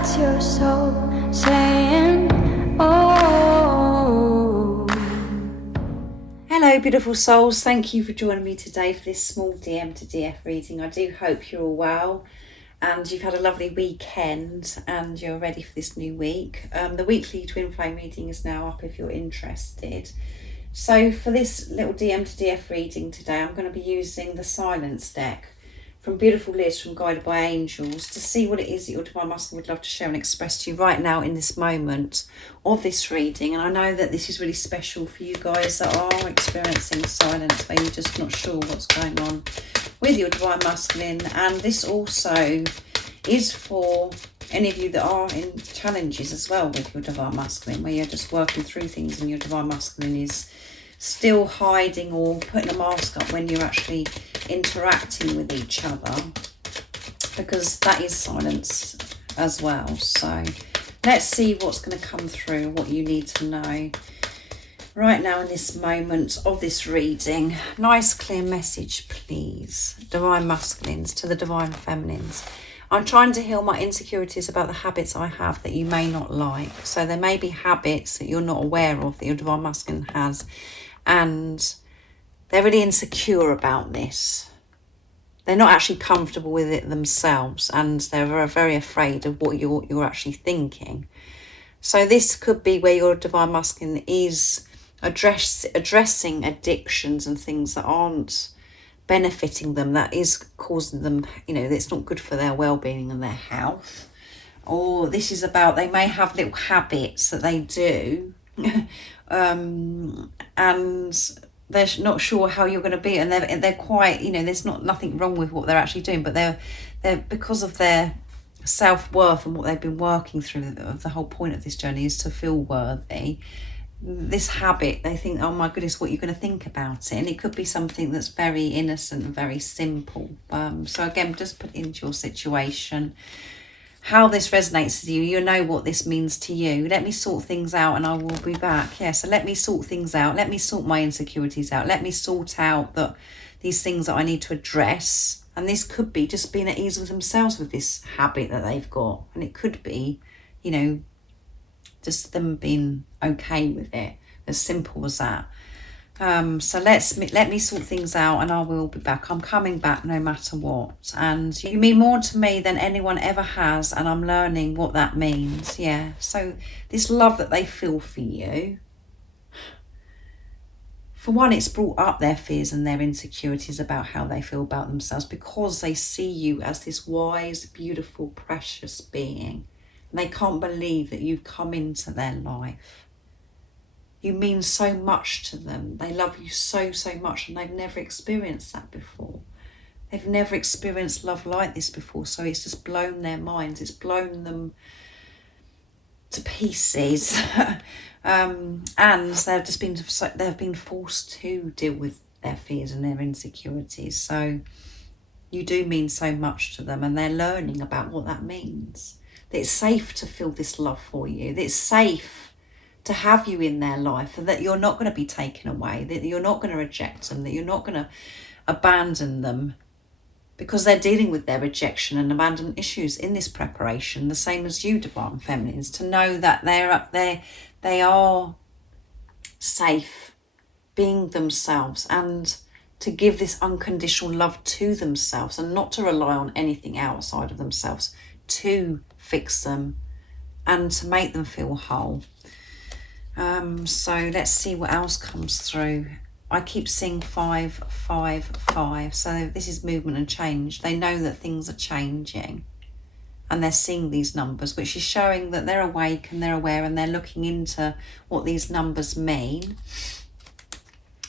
What's your soul saying? Oh. Hello beautiful souls, thank you for joining me today for this small DM to DF reading. I do hope you're all well and you've had a lovely weekend and you're ready for this new week. The weekly twin flame reading is now up if you're interested. So for this little DM to DF reading today, I'm going to be using the Silence deck from Beautiful Liz from Guided by Angels to see what it is that your Divine Masculine would love to share and express to you right now in this moment of this reading. And I know that this is really special for you guys that are experiencing silence, where you're just not sure what's going on with your Divine Masculine. And this also is for any of you that are in challenges as well with your Divine Masculine, where you're just working through things and your Divine Masculine is still hiding or putting a mask up when you're actually interacting with each other, because that is silence as well. So let's see what's going to come through, what you need to know right now in this moment of this reading. Nice clear message please, Divine Masculines to the Divine Feminines. I'm trying to heal my insecurities about the habits I have that you may not like. So there may be habits that you're not aware of that your Divine Masculine has, and they're really insecure about this. They're not actually comfortable with it themselves, and they're very afraid of what you're actually thinking. So this could be where your Divine Masculine is addressing addictions and things that aren't benefiting them, that is causing them, it's not good for their well-being and their health. Or this is about, they may have little habits that they do and they're not sure how you're going to be, and they're quite, there's nothing wrong with what they're actually doing, but they're because of their self-worth and what they've been working through. The whole point of this journey is to feel worthy. This habit, they think, oh my goodness, what are you going to think about it? And it could be something that's very innocent and very simple. So again, just put into your situation how this resonates with you. You know what this means to you. Let me sort things out and I will be back. Yeah, so let me sort things out. Let me sort my insecurities out. Let me sort out these things that I need to address. And this could be just being at ease with themselves with this habit that they've got. And it could be, just them being okay with it. As simple as that. So let me sort things out and I will be back. I'm coming back no matter what. And you mean more to me than anyone ever has, and I'm learning what that means. Yeah, so this love that they feel for you, for one, it's brought up their fears and their insecurities about how they feel about themselves, because they see you as this wise, beautiful, precious being. And they can't believe that you've come into their life. You mean so much to them. They love you so, so much, and they've never experienced that before. They've never experienced love like this before, so it's just blown their minds. It's blown them to pieces. And they've been forced to deal with their fears and their insecurities. So you do mean so much to them, and they're learning about what that means. That it's safe to feel this love for you. That it's safe to have you in their life, and that you're not going to be taken away, that you're not going to reject them, that you're not going to abandon them, because they're dealing with their rejection and abandonment issues in this preparation, the same as you, Divine Feminines, to know that they are safe being themselves, and to give this unconditional love to themselves, and not to rely on anything outside of themselves to fix them and to make them feel whole. So let's see what else comes through. I keep seeing 555. So this is movement and change. They know that things are changing, and they're seeing these numbers, which is showing that they're awake and they're aware, and they're looking into what these numbers mean.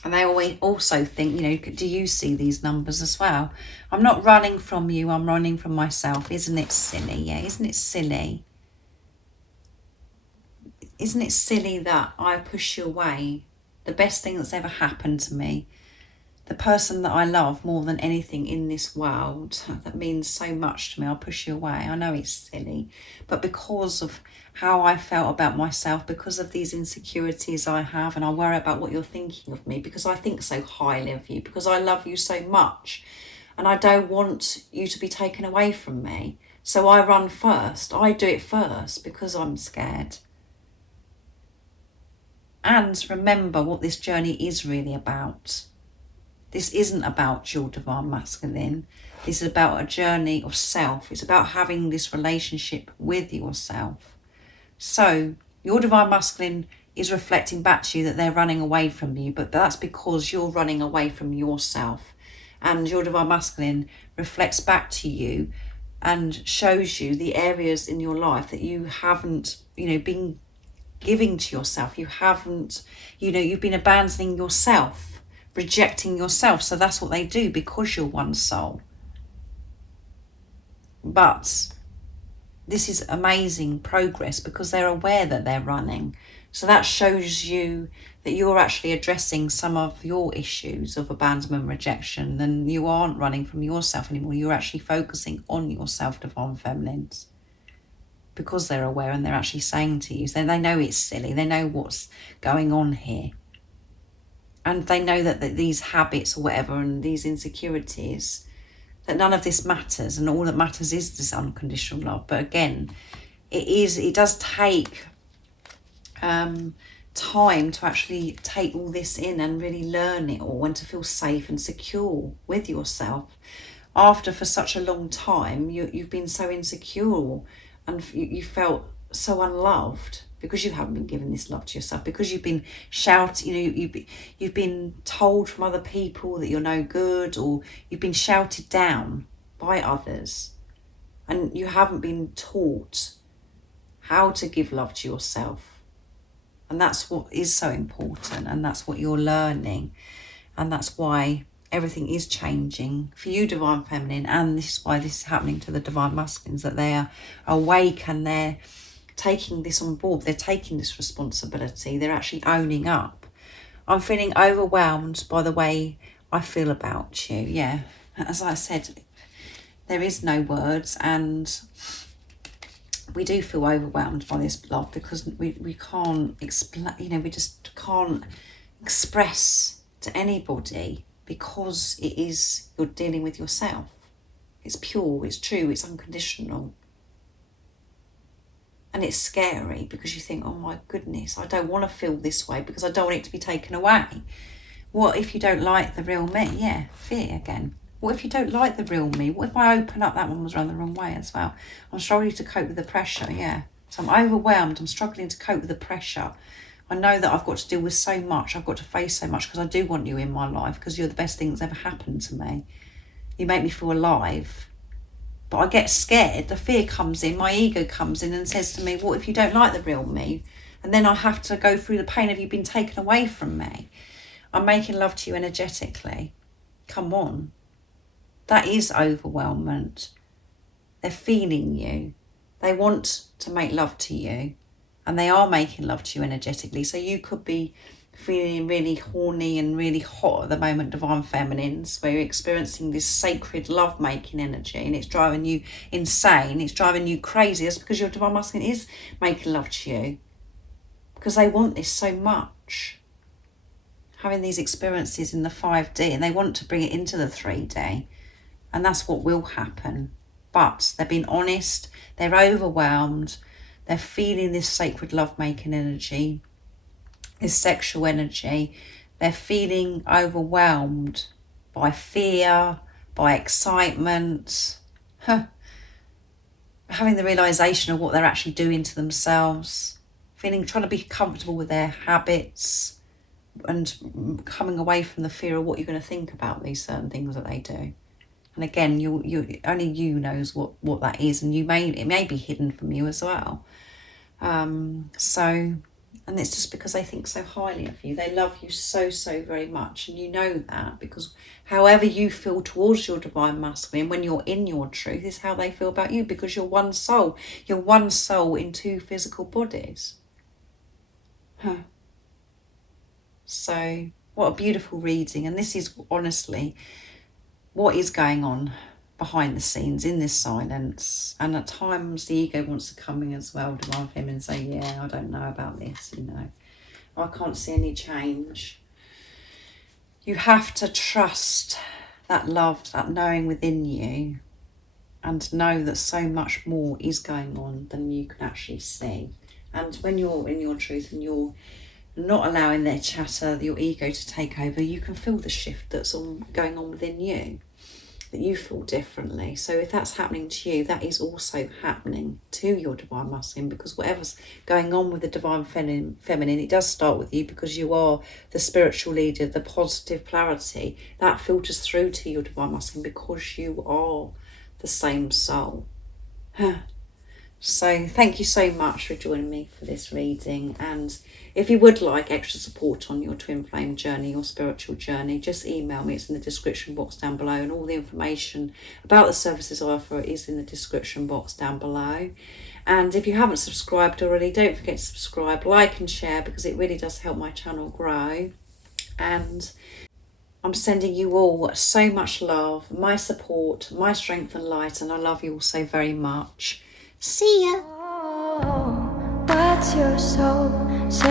And they always also think, do you see these numbers as well? I'm not running from you, I'm running from myself. Isn't it silly? Yeah, isn't it silly? Isn't it silly that I push you away? The best thing that's ever happened to me, the person that I love more than anything in this world, that means so much to me, I'll push you away. I know it's silly, but because of how I felt about myself, because of these insecurities I have, and I worry about what you're thinking of me, because I think so highly of you, because I love you so much, and I don't want you to be taken away from me. So I run first. I do it first because I'm scared. And remember what this journey is really about. This isn't about your divine masculine. This is about a journey of self. It's about having this relationship with yourself. So your divine masculine is reflecting back to you that they're running away from you, but that's because you're running away from yourself. And your divine masculine reflects back to you and shows you the areas in your life that you haven't, been giving to yourself. You haven't, you've been abandoning yourself, rejecting yourself. So that's what they do because you're one soul. But this is amazing progress because they're aware that they're running. So that shows you that you're actually addressing some of your issues of abandonment, rejection, and you aren't running from yourself anymore. You're actually focusing on yourself, divine feminines, because they're aware and they're actually saying to you, so they know it's silly. They know what's going on here. And they know that these habits or whatever and these insecurities, that none of this matters, and all that matters is this unconditional love. But again, it does take time to actually take all this in and really learn it all and to feel safe and secure with yourself. After for such a long time, you've been so insecure and you felt so unloved because you haven't been giving this love to yourself, because you've been shouted, you've been told from other people that you're no good, or you've been shouted down by others, and you haven't been taught how to give love to yourself. And that's what is so important, and that's what you're learning, and that's why everything is changing for you, divine feminine. And this is why this is happening to the divine masculines, that they are awake and they're taking this on board. They're taking this responsibility. They're actually owning up. I'm feeling overwhelmed by the way I feel about you. Yeah, as I said, there is no words, and we do feel overwhelmed by this love because we can't explain, we just can't express to anybody, because it is, you're dealing with yourself. It's pure, it's true, it's unconditional. And it's scary because you think, oh my goodness, I don't want to feel this way because I don't want it to be taken away. What if you don't like the real me? Yeah, fear again. What if you don't like the real me? What if I open up? That one was run the wrong way as well. I'm struggling to cope with the pressure, yeah. So I'm overwhelmed, I'm struggling to cope with the pressure. I know that I've got to deal with so much, I've got to face so much, because I do want you in my life, because you're the best thing that's ever happened to me. You make me feel alive. But I get scared, the fear comes in, my ego comes in and says to me, what if you don't like the real me? And then I have to go through the pain of you being taken away from me. I'm making love to you energetically. Come on. That is overwhelmment. They're feeling you. They want to make love to you. And they are making love to you energetically. So you could be feeling really horny and really hot at the moment, divine feminines, where you're experiencing this sacred love-making energy, and it's driving you insane. It's driving you crazy. That's because your divine masculine is making love to you, because they want this so much. Having these experiences in the 5D, and they want to bring it into the 3D. And that's what will happen. But they're being honest. They're overwhelmed. They're feeling this sacred love-making energy, this sexual energy. They're feeling overwhelmed by fear, by excitement, having the realisation of what they're actually doing to themselves, trying to be comfortable with their habits, and coming away from the fear of what you're going to think about these certain things that they do. And again, you only you knows what that is, and it may be hidden from you as well. And it's just because they think so highly of you. They love you so, so very much. And you know that because however you feel towards your divine masculine when you're in your truth is how they feel about you, because you're one soul. You're one soul in two physical bodies. So what a beautiful reading. And this is honestly what is going on behind the scenes in this silence. And at times the ego wants to come in as well, divine feminine, and say, yeah, I don't know about this, I can't see any change. You have to trust that love, that knowing within you, and know that so much more is going on than you can actually see. And when you're in your truth and you're not allowing their chatter, your ego to take over, you can feel the shift that's going on within you, that you feel differently. So if that's happening to you, that is also happening to your divine masculine, because whatever's going on with the divine feminine, it does start with you, because you are the spiritual leader, the positive polarity that filters through to your divine masculine, because you are the same soul. So thank you so much for joining me for this reading. And if you would like extra support on your twin flame journey, your spiritual journey, just email me. It's in the description box down below, and all the information about the services I offer is in the description box down below. And if you haven't subscribed already, don't forget to subscribe, like and share, because it really does help my channel grow. And I'm sending you all so much love, my support, my strength and light, and I love you all so very much. See ya. What's your soul saying?